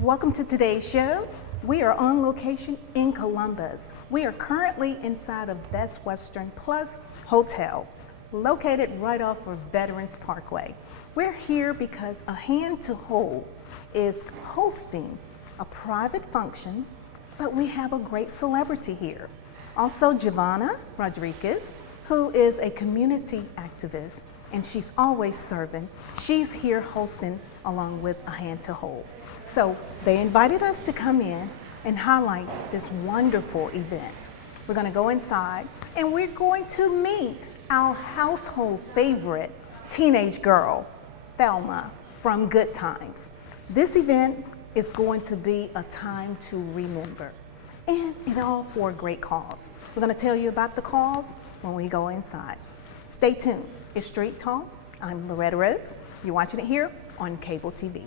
Welcome to today's show. We are on location in Columbus. We are currently inside of Best Western Plus Hotel, located right off of Veterans Parkway. We're here because A Hand to Hold is hosting a private function, but we have a great celebrity here. Also, Giovanna Rodriguez, who is a community activist, and she's always serving. She's here hosting along with A Hand to Hold. So they invited us to come in and highlight this wonderful event. We're going to go inside and we're going to meet our household favorite teenage girl, Thelma from Good Times. This event is going to be a time to remember, and it all for a great cause. We're going to tell you about the cause when we go inside. Stay tuned. It's Street Talk. I'm Loretta Rose. You're watching it here on cable TV.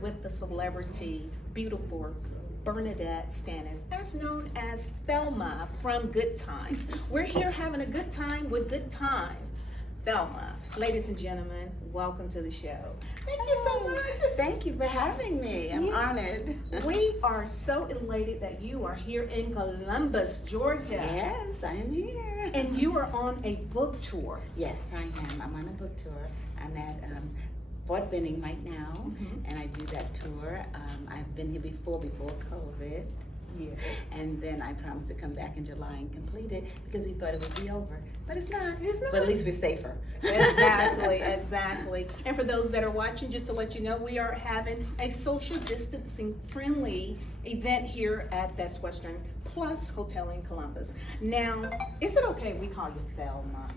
With the celebrity, beautiful Bern Nadette Stanis, as known as Thelma from Good Times. We're here having a good time with Good Times. Thelma, ladies and gentlemen, welcome to the show. Thank you so much. Thank you for having me. I'm honored. We are so elated that you are here in Columbus, Georgia. Yes, I'm here. And you are on a book tour. Yes, I am. I'm on a book tour. I'm at Fort Benning right now, and I do that tour. I've been here before COVID. Yes. And then I promised to come back in July and complete it because we thought it would be over. But it's not. It's not. But at least we're safer. Exactly. And for those that are watching, just to let you know, we are having a social distancing friendly event here at Best Western Plus Hotel in Columbus. Now, is it okay we call you Thelma?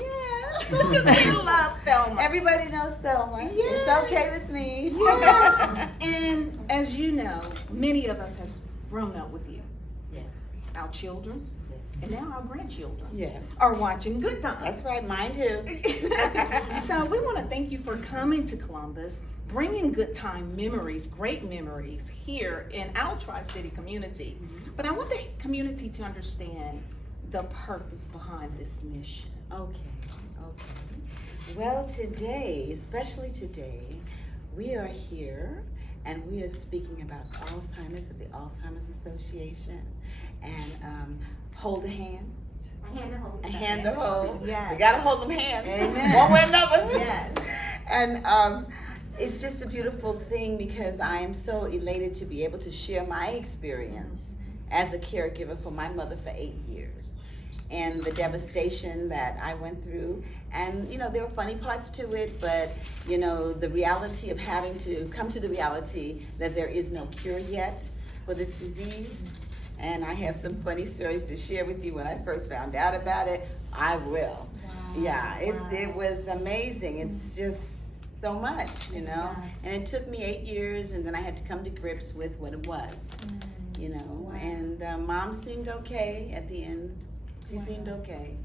Yes. Because we love Thelma. Everybody knows Thelma. Yes. It's okay with me. Yes. And as you know, many of us have grown up with you. Yes. Our children, and now our grandchildren Yes. are watching Good Times. That's right, mine too. So we want to thank you for coming to Columbus, bringing good time memories, great memories here in our Tri-City community. But I want the community to understand the purpose behind this mission. Okay. Well, today, especially today, we are here and we are speaking about Alzheimer's with the Alzheimer's Association and hold a hand. A hand to hold. Yes. We gotta hold them hands. Amen. One way or another. Yes. And it's just a beautiful thing because I am so elated to be able to share my experience as a caregiver for my mother for 8 years. And the devastation that I went through. And, you know, there were funny parts to it, but, you know, the reality of having to come to the reality that there is no cure yet for this disease. And I have some funny stories to share with you when I first found out about it. I will. Wow. Yeah, it was amazing. It's just so much, you know. Exactly. And it took me 8 years, and then I had to come to grips with what it was, you know. Wow. And Mom seemed okay at the end. She seemed okay.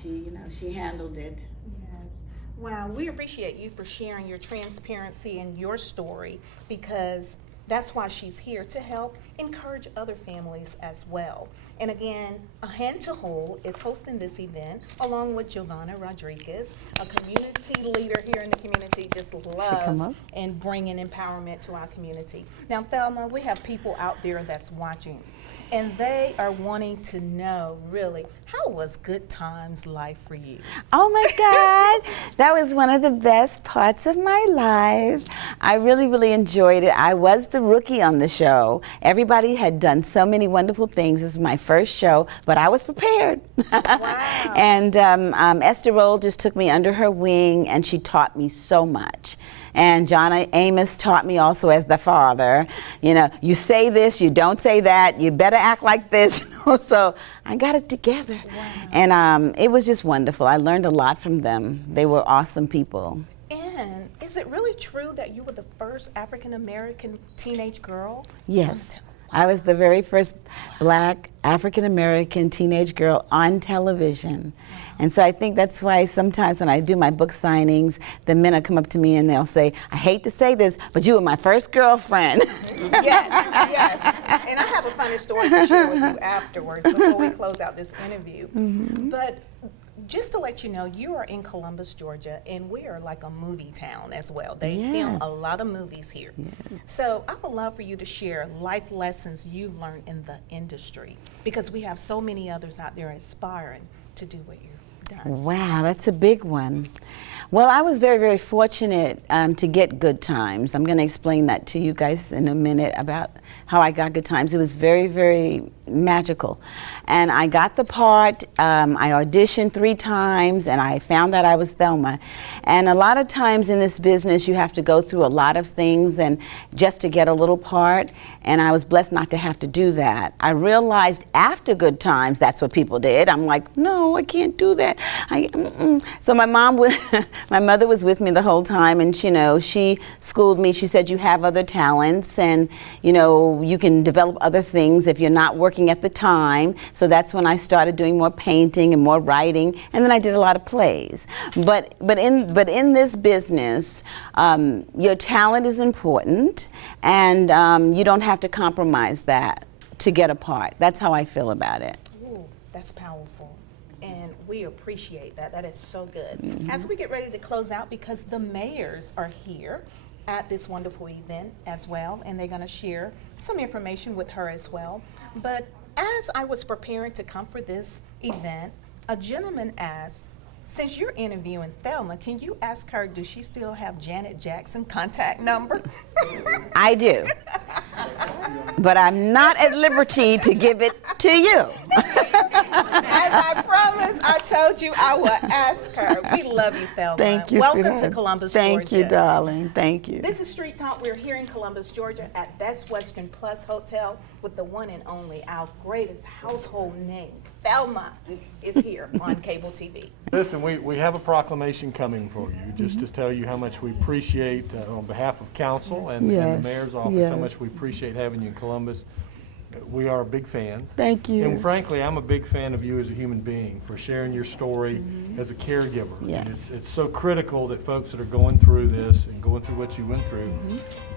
She handled it. Yes. Wow, we appreciate you for sharing your transparency and your story, because That's why she's here to help encourage other families as well. And again, A Hand to Hold is hosting this event along with Giovanna Rodriguez, a community leader here in the community, just loves and bringing empowerment to our community. Now, Thelma, we have people out there that's watching, and they are wanting to know, really, how was Good Times life for you? Oh my God, that was one of the best parts of my life. I really, really enjoyed it. I was the rookie on the show. Everybody had done so many wonderful things. This was my first show, but I was prepared. Wow. And Esther Roll just took me under her wing, and she taught me so much. And John Amos taught me also as the father, you know, you say this, you don't say that, you better act like this. So I got it together. Wow. And it was just wonderful. I learned a lot from them. They were awesome people. And is it really true that you were the first African-American teenage girl? Yes. I was the very first Black African-American teenage girl on television. And so I think that's why sometimes when I do my book signings, the men will come up to me and they'll say, I hate to say this, but you were my first girlfriend. Yes, yes. And I have a funny story to share with you afterwards before we close out this interview. But just to let you know, you are in Columbus, Georgia, and we are like a movie town as well. They film a lot of movies here. So I would love for you to share life lessons you've learned in the industry, because we have so many others out there aspiring to do what you've done. Wow, that's a big one. Well, I was very, very fortunate to get Good Times. I'm going to explain that to you guys in a minute about how I got Good Times. It was very, very magical. And I got the part. I auditioned 3 times, and I found that I was Thelma. And a lot of times in this business, you have to go through a lot of things and just to get a little part. And I was blessed not to have to do that. I realized after Good Times, that's what people did. I'm like, no, I can't do that. So my my mother was with me the whole time, and she schooled me. She said, you have other talents, and you can develop other things if you're not working at the time. So that's when I started doing more painting and more writing, and then I did a lot of plays. But in this business, your talent is important, and you don't have to compromise that to get a part. That's how I feel about it. Ooh, that's powerful. And we appreciate that. That is so good. As we get ready to close out, because the mayors are here at this wonderful event as well, and they're going to share some information with her as well. But as I was preparing to come for this event, a gentleman asked, since you're interviewing Thelma, can you ask her, does she still have Janet Jackson contact number? I do. But I'm not at liberty to give it to you. As I promised, I told you I would ask her. We love you, Thelma. Thank you, Welcome sweetheart. to Columbus, Georgia. Thank you, darling. Thank you. This is Street Talk. We're here in Columbus, Georgia at Best Western Plus Hotel with the one and only, our greatest household name. Thelma is here on cable TV. Listen, we have a proclamation coming for you, just to tell you how much we appreciate, on behalf of council and the mayor's office, how much we appreciate having you in Columbus. We are big fans. Thank you. And frankly, I'm a big fan of you as a human being, for sharing your story as a caregiver. Yeah. And it's so critical that folks that are going through this and going through what you went through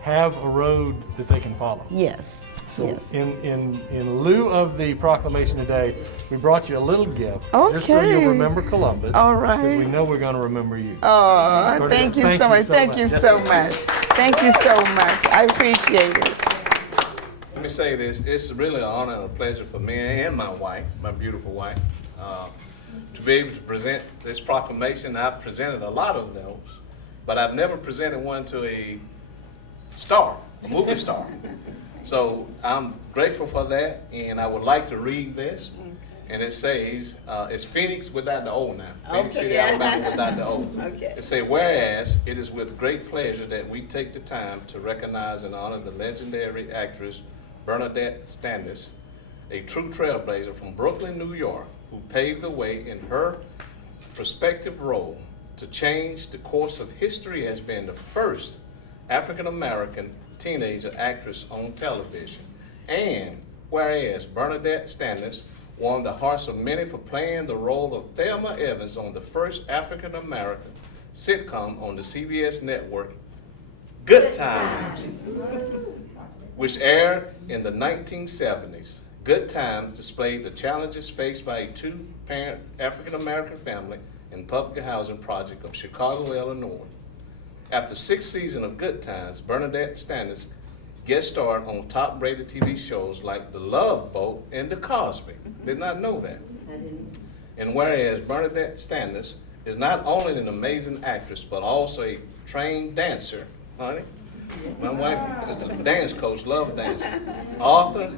have a road that they can follow. Yes. So yes. in lieu of the proclamation today, we brought you a little gift, just so Okay. you'll remember Columbus. All 'cause right. we know we're going to remember you. Oh, thank you so much. Thank you so much. Thank you so much. I appreciate it. Let me say this, it's really an honor and a pleasure for me and my wife, my beautiful wife, to be able to present this proclamation. I've presented a lot of those, but I've never presented one to a star, a movie star. So I'm grateful for that, and I would like to read this. And it says, it's Phoenix without the O now. Phoenix City, Alabama without the O. It says, whereas it is with great pleasure that we take the time to recognize and honor the legendary actress Bern Nadette Stanis, a true trailblazer from Brooklyn, New York, who paved the way in her prospective role to change the course of history as being the first African-American teenager actress on television. And whereas Bernadette Stanis won the hearts of many for playing the role of Thelma Evans on the first African-American sitcom on the CBS network, Good Times, which aired in the 1970s. Good Times displayed the challenges faced by a two-parent African-American family in public housing project of Chicago, Illinois. After 6 seasons of Good Times, Bernadette Stanis guest starred on top-rated TV shows like The Love Boat and The Cosby. Did not know that. And whereas Bernadette Stanis is not only an amazing actress, but also a trained dancer, honey. My wife is a dance coach, love dancing, author,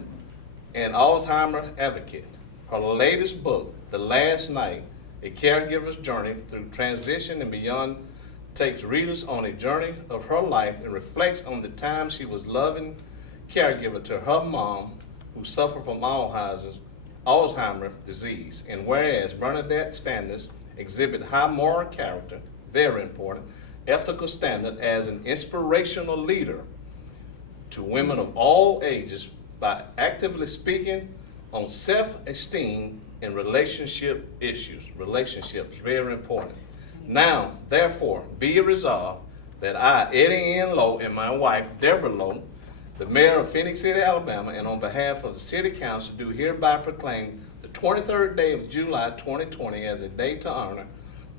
and Alzheimer advocate. Her latest book, The Last Night, A Caregiver's Journey Through Transition and Beyond, takes readers on a journey of her life and reflects on the time she was loving caregiver to her mom, who suffered from Alzheimer disease. And whereas Bernadette Stanis exhibit high moral character, very important, ethical standard as an inspirational leader to women of all ages by actively speaking on self-esteem and relationship issues. Relationships, very important. Now, therefore, be it resolved that I, Eddie N. Lowe, and my wife, Deborah Lowe, the mayor of Phoenix City, Alabama, and on behalf of the City Council, do hereby proclaim the 23rd day of July 2020 as a day to honor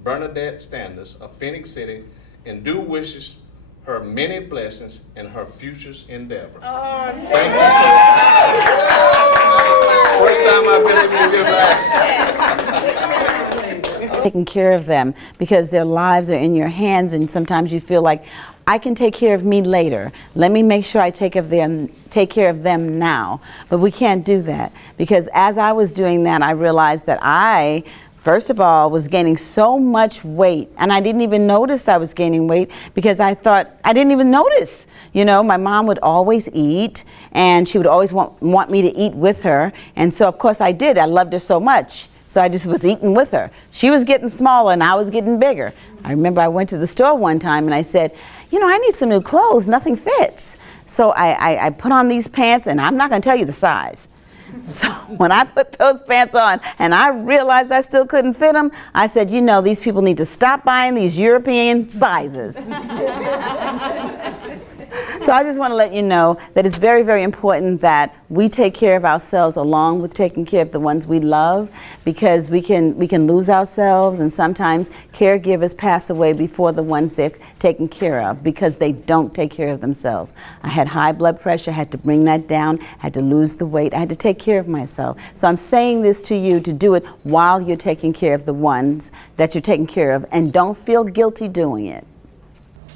Bernadette Stanis of Phoenix City and do wishes her many blessings in her future's endeavor. Thank you so much. First time I've been able to give back. Taking care of them because their lives are in your hands, and sometimes you feel like I can take care of me later. Let me make sure I take care of them now. But we can't do that because as I was doing that, I realized that I, first of all, was gaining so much weight, and I didn't even notice I was gaining weight because I thought I didn't even notice. You know, my mom would always eat, and she would always want me to eat with her, and so of course I did. I loved her so much. So I just was eating with her. She was getting smaller and I was getting bigger. I remember I went to the store one time and I said, you know, I need some new clothes, nothing fits. So I put on these pants, and I'm not gonna tell you the size. So when I put those pants on and I realized I still couldn't fit them, I said, you know, these people need to stop buying these European sizes. So I just want to let you know that it's very, very important that we take care of ourselves along with taking care of the ones we love, because we can lose ourselves, and sometimes caregivers pass away before the ones they're taking care of because they don't take care of themselves. I had high blood pressure, had to bring that down, had to lose the weight, I had to take care of myself. So I'm saying this to you to do it while you're taking care of the ones that you're taking care of, and don't feel guilty doing it.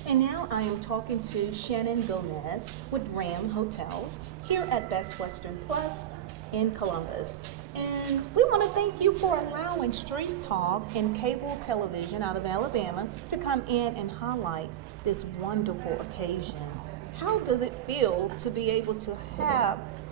And now I am talking to Shannon Gomez with Ram Hotels here at Best Western Plus in Columbus. And we want to thank you for allowing Street Talk and cable television out of Alabama to come in and highlight this wonderful occasion. How does it feel to be able to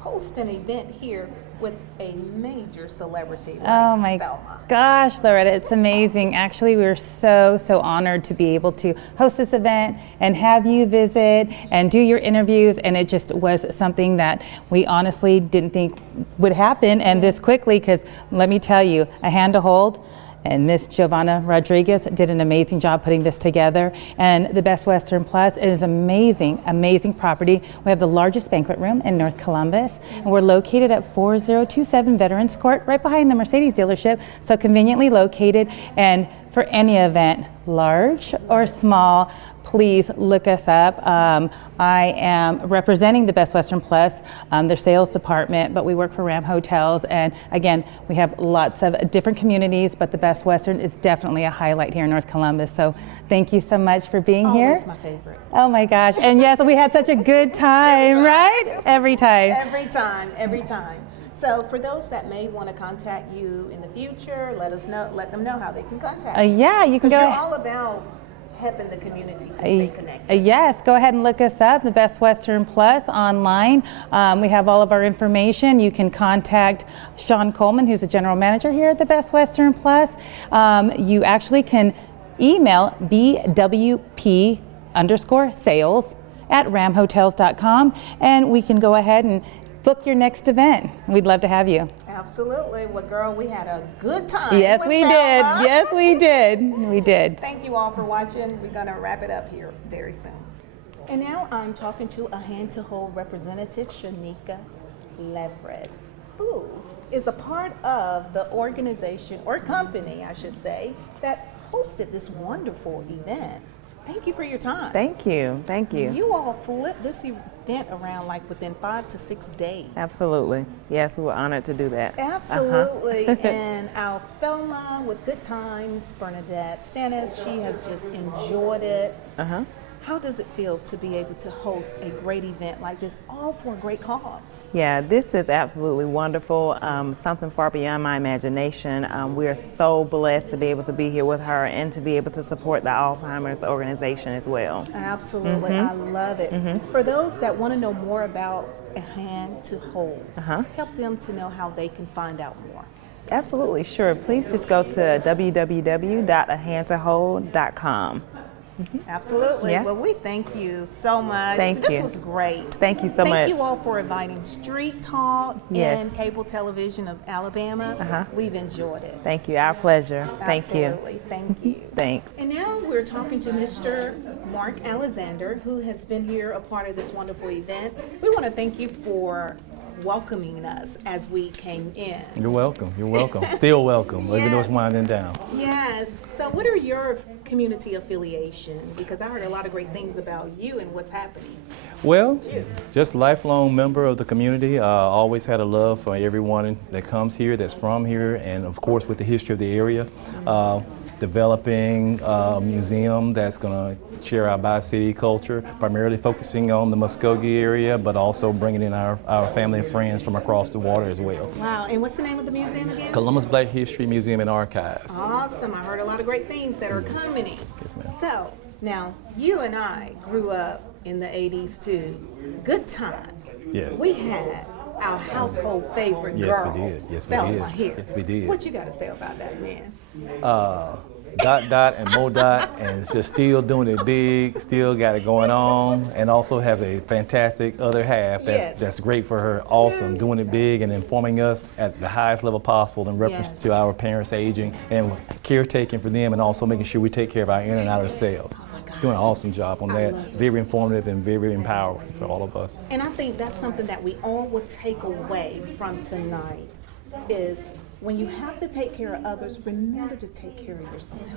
host an event here with a major celebrity like Oh my Thelma? gosh, Loretta, it's amazing. Actually, we're so honored to be able to host this event and have you visit and do your interviews, and it just was something that we honestly didn't think would happen and this quickly, because let me tell you, a hand to hold. And Miss Giovanna Rodriguez did an amazing job putting this together. And the Best Western Plus is amazing, amazing property. We have the largest banquet room in North Columbus, and we're located at 4027 Veterans Court, right behind the Mercedes dealership, so conveniently located. And for any event, large or small, please look us up. I am representing the Best Western Plus, their sales department, but we work for Ram Hotels. And again, we have lots of different communities, but the Best Western is definitely a highlight here in North Columbus. So thank you so much for being here. Always my favorite. Oh my gosh. And yes, we had such a good time, right? Every time. Every time. So for those that may want to contact you in the future, let them know how they can contact you. Yeah, you can go. You're all about helping the community to stay connected. Yes, go ahead and look us up, the Best Western Plus online. We have all of our information. You can contact Sean Coleman, who's the general manager here at the Best Western Plus. You actually can email bwp_sales@ramhotels.com, and we can go ahead and book your next event. We'd love to have you. Absolutely. Well, girl, we had a good time. Yes, with we Thelma. did. Yes, we did. We did. Thank you all for watching. We're going to wrap it up here very soon. And now I'm talking to a Hand to Hold representative, Shanika Leverett, who is a part of the organization, or company, I should say, that hosted this wonderful event. Thank you for your time. Thank you. Thank you. You all flipped this event around like within 5 to 6 days. Absolutely. Yes, we were honored to do that. Absolutely. And our Thelma with Good Times, Bern Nadette Stanis, she has just enjoyed it. How does it feel to be able to host a great event like this, all for a great cause? Yeah, this is absolutely wonderful. Something far beyond my imagination. We are so blessed to be able to be here with her and to be able to support the Alzheimer's organization as well. Absolutely. I love it. For those that want to know more about A Hand to Hold, help them to know how they can find out more. Absolutely, sure. Please just go to www.ahandtohold.com. Absolutely. Yeah. Well, we thank you so much. Thank This you. was great. Thank you so much. Thank you all for inviting Street Talk Yes. and cable television of Alabama. We've enjoyed it. Thank you. Our pleasure. Thank you. Absolutely. Thank you. Thanks. And now we're talking to Mr. Mark Alexander, who has been here a part of this wonderful event. We want to thank you for welcoming us as we came in. You're welcome. You're welcome. Still welcome, even though it's Yes. winding down. Yes. So what are your community affiliation? Because I heard a lot of great things about you and what's happening. Well, just lifelong member of the community. Always had a love for everyone that comes here, that's from here, and of course with the history of the area. Developing a museum that's going to share our bi-city culture, primarily focusing on the Muskogee area, but also bringing in our family and friends from across the water as well. Wow. And what's the name of the museum again? Columbus Black History Museum and Archives. Awesome. I heard a lot of great things that are coming. Yes, ma'am. So now you and I grew up in the 80s too. Good times. Yes. We had our household favorite Yes, girl. we did. Yes, we Thelma did. here. Yes, we did. What you got to say about that, man? Dot and Mo Dot, and it's just still doing it big, still got it going on, and also has a fantastic other half Yes. that's great for her, awesome, Yes. doing it big and informing us at the highest level possible in reference Yes. to our parents aging and caretaking for them, and also making sure we take care of our in and outer selves. Doing an awesome job on that, love it. very informative and very empowering for all of us. And I think that's something that we all will take away from tonight is when you have to take care of others, remember to take care of yourself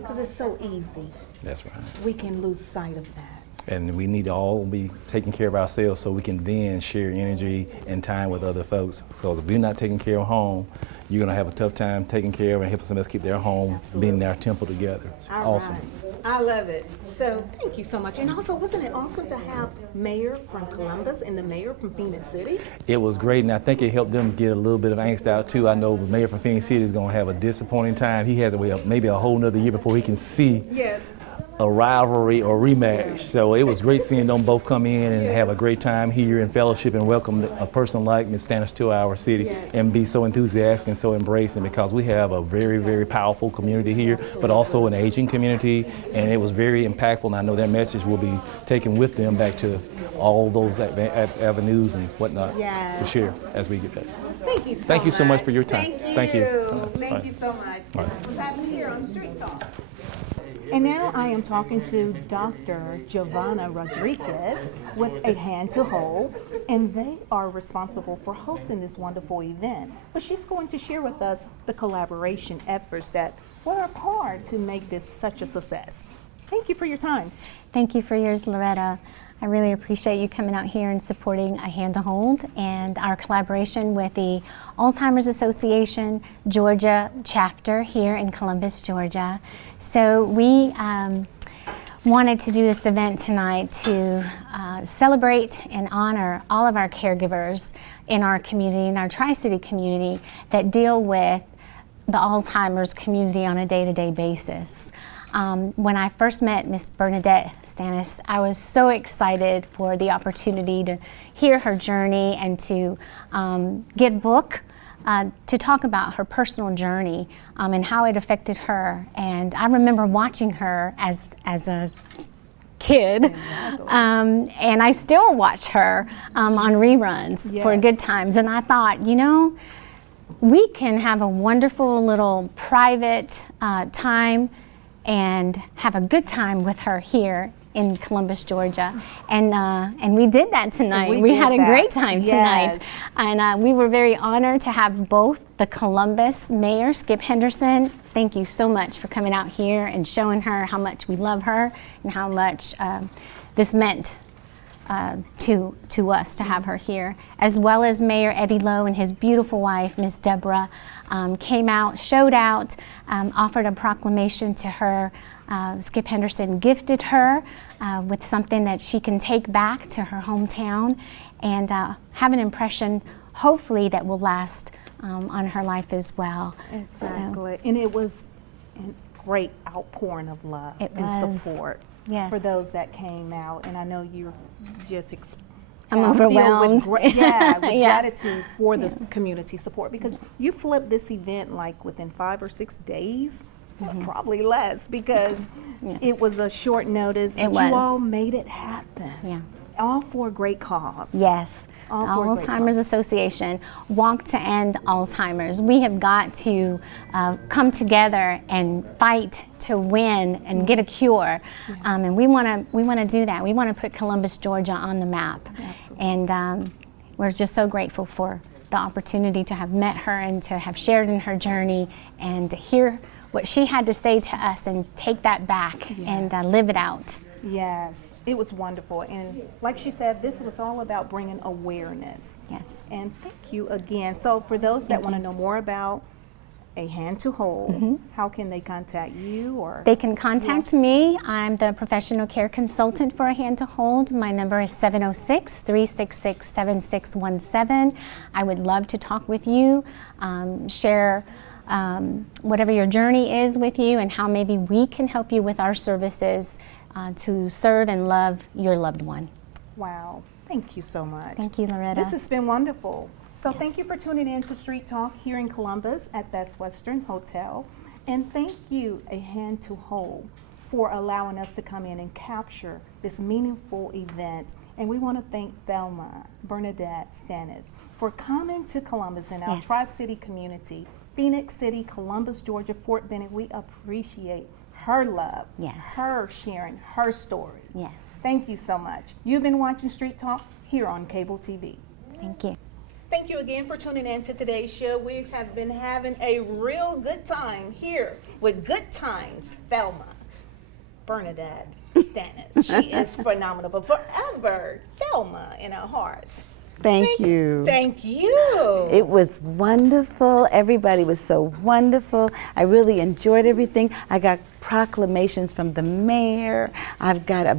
because it's so easy. That's right. We can lose sight of that. And we need to all be taking care of ourselves so we can then share energy and time with other folks. So if you're not taking care of home, you're going to have a tough time taking care of and helping somebody else keep their home, being in our temple together. It's All awesome. right. I love it. So thank you so much. And also, wasn't it awesome to have Mayor from Columbus and the Mayor from Phoenix City? It was great, and I think it helped them get a little bit of angst out too. I know the mayor from Phoenix City is going to have a disappointing time. He has maybe a whole nother year before he can see Yes. a rivalry or rematch. So it was great seeing them both come in and have a great time here in fellowship and welcome a person like Ms. Stanis to our city and be so enthusiastic and so embracing, because we have a very, very powerful community here, but also an aging community, and it was very impactful, and I know that message will be taken with them back to all those avenues and whatnot to share as we get back. Thank you so much. Thank you so much for your time. Thank you. Thank you. Thank you so much. We're back here on Street Talk. And now I am talking to Dr. Giovanna Rodriguez with A Hand to Hold, and they are responsible for hosting this wonderful event. But she's going to share with us the collaboration efforts that were a part to make this such a success. Thank you for your time. Thank you for yours, Loretta. I really appreciate you coming out here and supporting A Hand to Hold and our collaboration with the Alzheimer's Association Georgia chapter here in Columbus, Georgia. So we wanted to do this event tonight to celebrate and honor all of our caregivers in our community, in our Tri-City community, that deal with the Alzheimer's community on a day-to-day basis. When I first met Miss Bern Nadette Stanis, I was so excited for the opportunity to hear her journey and to get a book to talk about her personal journey and how it affected her. And I remember watching her as a kid, and I still watch her on reruns for Good Times. And I thought, you know, we can have a wonderful little private time and have a good time with her here in Columbus, Georgia, and we did that tonight. We We did had a that. great time tonight, Yes. and we were very honored to have both the Columbus Mayor, Skip Henderson. Thank you so much for coming out here and showing her how much we love her and how much this meant to us to have her here, as well as Mayor Eddie Lowe and his beautiful wife, Miss Deborah, came out, showed out, offered a proclamation to her. Skip Henderson gifted her with something that she can take back to her hometown and have an impression, hopefully, that will last on her life as well. Exactly. And it was a great outpouring of love It and was. support Yes. for those that came out. And I know you're just I'm filled overwhelmed. with Yeah. gratitude for this community support, because you flipped this event like within 5 or 6 days. Well, probably less, because it was a short notice, but It was. you all made it happen. Yeah. All for a great cause. Yes. All for a great Alzheimer's Association, Walk to End Alzheimer's. We have got to come together and fight to win and get a cure, and we want to do that. We want to put Columbus, Georgia, on the map, and we're just so grateful for the opportunity to have met her and to have shared in her journey and to hear what she had to say to us and take that back and live it out. Yes, it was wonderful. And like she said, this was all about bringing awareness. Yes. And thank you again. So for those that want to know more about A Hand to Hold, how can they contact you? Or They can contact me. I'm the professional care consultant for A Hand to Hold. My number is 706-366-7617. I would love to talk with you, share whatever your journey is with you and how maybe we can help you with our services to serve and love your loved one. Wow, thank you so much. Thank you, Loretta. This has been wonderful. So thank you for tuning in to Street Talk here in Columbus at Best Western Hotel. And thank you, A Hand to Hold, for allowing us to come in and capture this meaningful event. And we want to thank Thelma, Bern Nadette Stanis, for coming to Columbus and our Yes. Tri-City community, Phoenix City, Columbus, Georgia, Fort Benning. We appreciate her love, Yes. her sharing her story. Yes. Thank you so much. You've been watching Street Talk here on cable TV. Thank you. Thank you again for tuning in to today's show. We have been having a real good time here with Good Times, Thelma, Bernadette Stanis. She is phenomenal, but forever, Thelma in our hearts. Thank you. Thank you. It was wonderful. Everybody was so wonderful. I really enjoyed everything. I got proclamations from the mayor. I've got a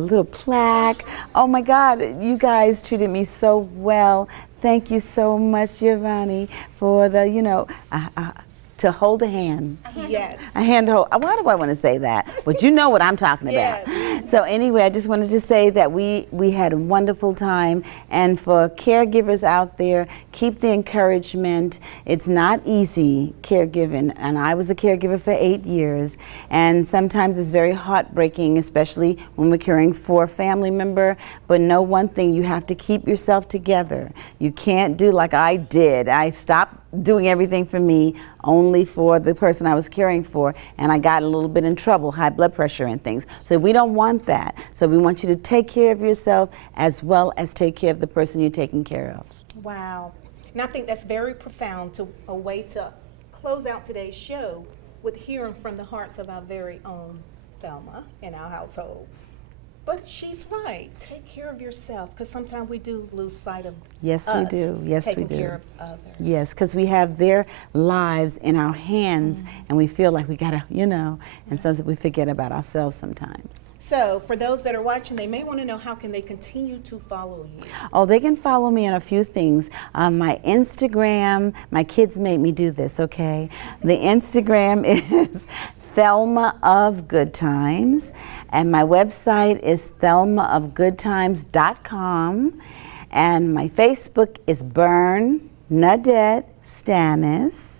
little plaque. Oh my God, you guys treated me so well. Thank you so much, Giovanni, for the, to hold a hand. Yes. A hand to hold. Why do I want to say that? But you know what I'm talking about. Yes. So anyway, I just wanted to say that we had a wonderful time. And for caregivers out there, keep the encouragement. It's not easy caregiving. And I was a caregiver for 8 years. And sometimes it's very heartbreaking, especially when we're caring for a family member. But know one thing, you have to keep yourself together. You can't do like I did. I stopped doing everything for me, only for the person I was caring for, and I got a little bit in trouble, high blood pressure and things. So we don't want that. So we want you to take care of yourself as well as take care of the person you're taking care of. Wow. And I think that's very profound, a way to close out today's show with hearing from the hearts of our very own Thelma in our household. But she's right. Take care of yourself, because sometimes we do lose sight of Yes, us we do. Yes, we taking do. care of others. Yes, because we have their lives in our hands, and we feel like we gotta, and sometimes we forget about ourselves sometimes. So for those that are watching, they may want to know, how can they continue to follow you? Oh, they can follow me on a few things. My Instagram, my kids made me do this, okay? The Instagram is Thelma of Good Times, and my website is thelmaofgoodtimes.com, and my Facebook is Bern Nadette Stanis.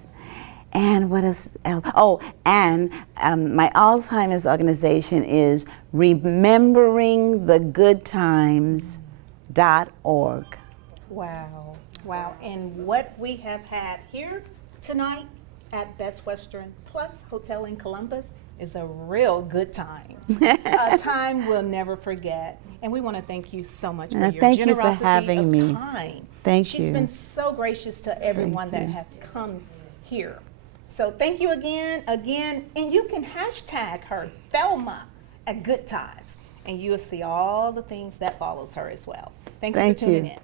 And what else? Oh, and my Alzheimer's organization is rememberingthegoodtimes.org. Wow. Wow. And what we have had here tonight at Best Western Plus Hotel in Columbus is a real good time. A time we'll never forget. And we want to thank you so much for your thank you for generosity having of me. time. Thank She's you. been so gracious to everyone that you. have come here. So thank you again, and you can hashtag her, Thelma, at Good Times, and you'll see all the things that follows her as well. Thank you Thank for tuning you. in.